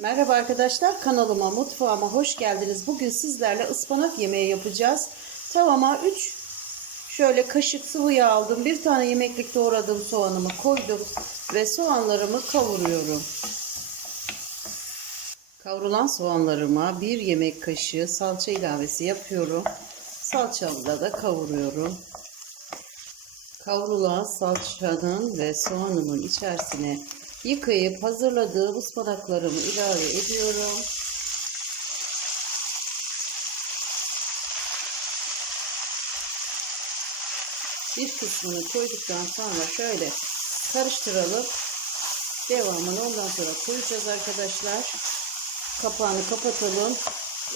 Merhaba arkadaşlar kanalıma mutfağıma hoş geldiniz. Bugün sizlerle ıspanak yemeği yapacağız. Tavama 3 şöyle kaşık sıvı yağ aldım. Bir tane yemeklik doğradığım soğanımı koydum ve soğanlarımı kavuruyorum. Kavrulan soğanlarıma bir yemek kaşığı salça ilavesi yapıyorum. Salçamla da kavuruyorum. Kavrulan salçanın ve soğanımın içerisine yıkayıp hazırladığım ıspanaklarımı ilave ediyorum. Bir kısmını koyduktan sonra şöyle karıştıralım. Devamını ondan sonra koyacağız arkadaşlar. Kapağını kapatalım.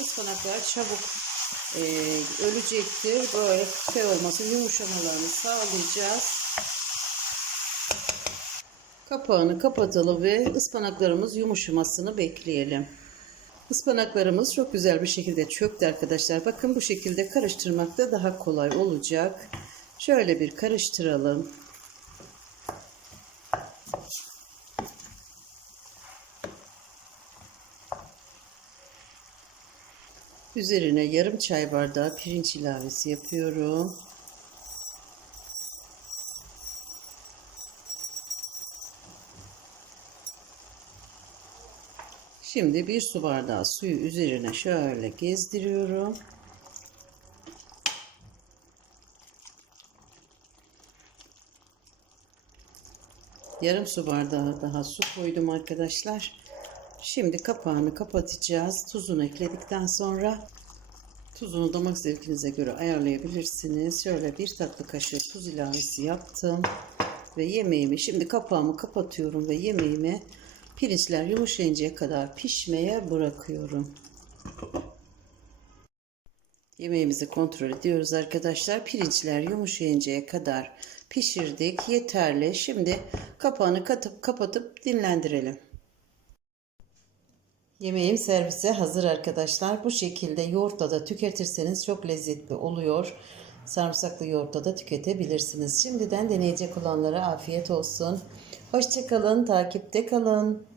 Ispanaklar çabuk e, ölecektir. Böyle şey olması yumuşamalarını sağlayacağız. Kapağını kapatalım ve ıspanaklarımız yumuşamasını bekleyelim. Ispanaklarımız çok güzel bir şekilde çöktü arkadaşlar. Bakın bu şekilde karıştırmak da daha kolay olacak. Şöyle bir karıştıralım. Üzerine yarım çay bardağı pirinç ilavesi yapıyorum. Şimdi bir su bardağı suyu üzerine şöyle gezdiriyorum. Yarım su bardağı daha su koydum arkadaşlar. Şimdi kapağını kapatacağız. Tuzunu ekledikten sonra tuzunu damak zevkinize göre ayarlayabilirsiniz. Şöyle bir tatlı kaşığı tuz ilavesi yaptım. Ve yemeğimi şimdi kapağımı kapatıyorum ve yemeğimi pirinçler yumuşayıncaya kadar pişmeye bırakıyorum. Yemeğimizi kontrol ediyoruz arkadaşlar. Pirinçler yumuşayıncaya kadar pişirdik. Yeterli. Şimdi kapağını katıp kapatıp dinlendirelim. Yemeğim servise hazır arkadaşlar. Bu şekilde yoğurtla da tüketirseniz çok lezzetli oluyor. Sarımsaklı yoğurtla da tüketebilirsiniz. Şimdiden deneyecek olanlara afiyet olsun. Hoşçakalın, takipte kalın.